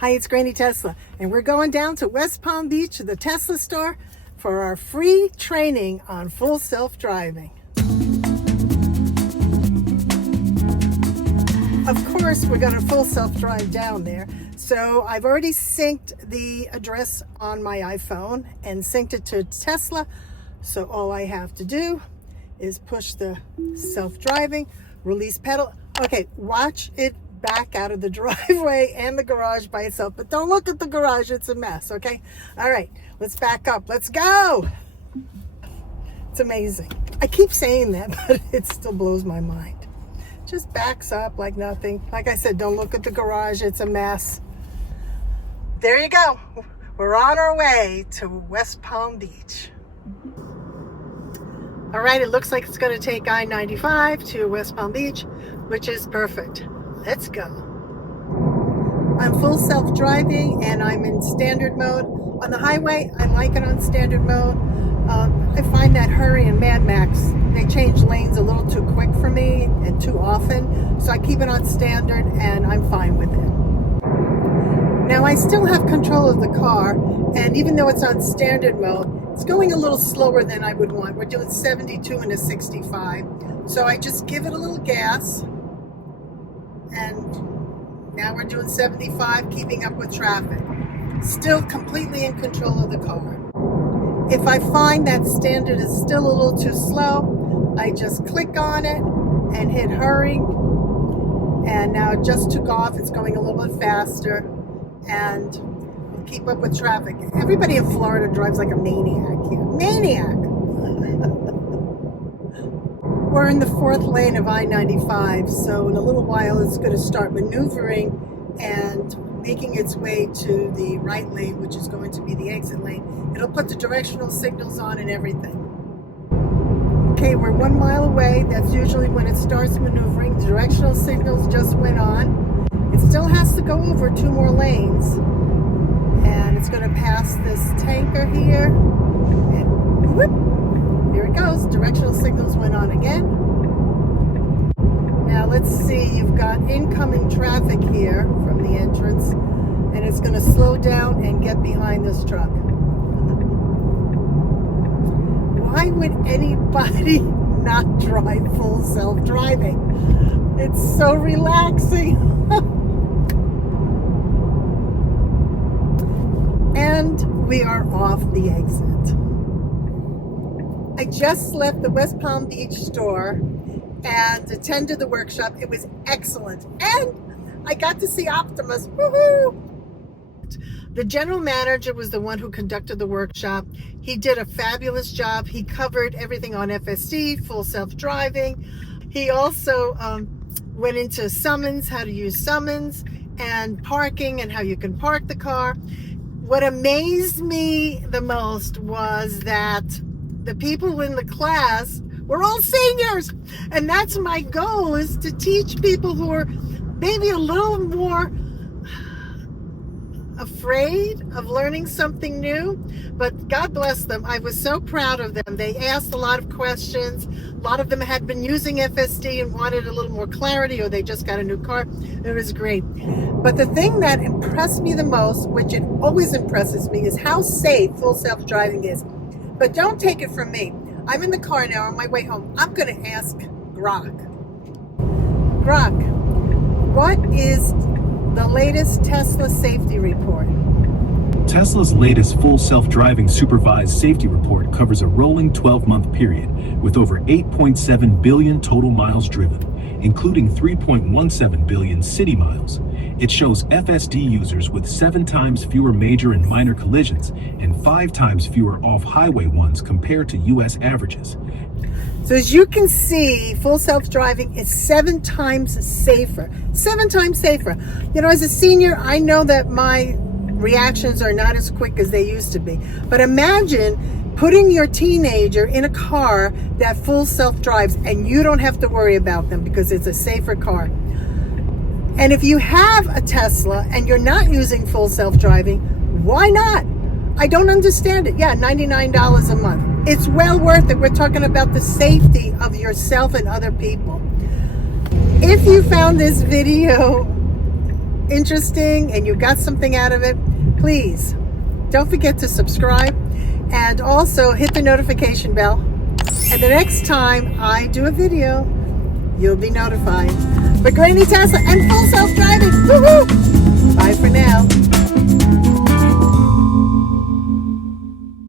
Hi, it's Granny Tesla, and we're going down to West Palm Beach to the Tesla store for our free training on full self-driving. Of course, we're going to full self-drive down there. So I've already synced the address on my iPhone and synced it to Tesla. So all I have to do is push the self-driving, release pedal. Okay, watch it back out of the driveway and the garage by itself, but don't look at the garage, it's a mess. Okay, all right, let's back up, let's go. It's amazing. I keep saying that, but it still blows my mind. Just backs up like nothing. Like I said, don't look at the garage, it's a mess. There you go, we're on our way to West Palm Beach. All right, it looks like it's going to take I-95 to West Palm Beach, which is perfect. Let's go. I'm full self-driving and I'm in standard mode. On the highway, I like it on standard mode. I find that Hurry and Mad Max, they change lanes a little too quick for me and too often. So I keep it on standard and I'm fine with it. Now I still have control of the car, and even though it's on standard mode, it's going a little slower than I would want. We're doing 72 and a 65. So I just give it a little gas. And now we're doing 75, keeping up with traffic. Still completely in control of the car. If I find that standard is still a little too slow, I just click on it and hit hurry. And now it just took off. It's going a little bit faster. And we'll keep up with traffic. Everybody in Florida drives like a maniac here. Maniac! We're in the fourth lane of I-95, so in a little while it's going to start maneuvering and making its way to the right lane, which is going to be the exit lane. It'll put the directional signals on and everything. Okay, we're 1 mile away. That's usually when it starts maneuvering. The directional signals just went on. It still has to go over 2 more lanes. And it's going to pass this tanker here. And whoop! Here it goes. Directional signals went on again. Now let's see, you've got incoming traffic here from the entrance, and it's going to slow down and get behind this truck. Why would anybody not drive full self-driving? It's so relaxing. And we are off the exit. I just left the West Palm Beach store and attended the workshop. It was excellent. And I got to see Optimus. Woohoo! The general manager was the one who conducted the workshop. He did a fabulous job. He covered everything on FSD, full self-driving. He also went into summons, how to use summons, and parking and how you can park the car. What amazed me the most was that the people in the class were all seniors, and that's my goal, is to teach people who are maybe a little more afraid of learning something new. But God bless them, I was so proud of them. They asked a lot of questions. A lot of them had been using FSD and wanted a little more clarity, or they just got a new car. It was great. But the thing that impressed me the most, which it always impresses me, is how safe full self-driving is. But don't take it from me. I'm in the car now on my way home. I'm going to ask Grok. Grok, what is the latest Tesla safety report? Tesla's latest full self-driving supervised safety report covers a rolling 12-month period with over 8.7 billion total miles driven, including 3.17 billion city miles. It shows FSD users with 7 times fewer major and minor collisions and 5 times fewer off-highway ones compared to U.S. averages. So as you can see, full self-driving is 7 times safer. 7 times safer. You know, as a senior, I know that my reactions are not as quick as they used to be. But imagine putting your teenager in a car that full self-drives and you don't have to worry about them because it's a safer car. And if you have a Tesla and you're not using full self-driving, why not? I don't understand it. Yeah, $99 a month. It's well worth it. We're talking about the safety of yourself and other people. If you found this video interesting and you got something out of it, please don't forget to subscribe and also hit the notification bell. And the next time I do a video, you'll be notified. For Granny Tesla and Full Self Driving, woohoo!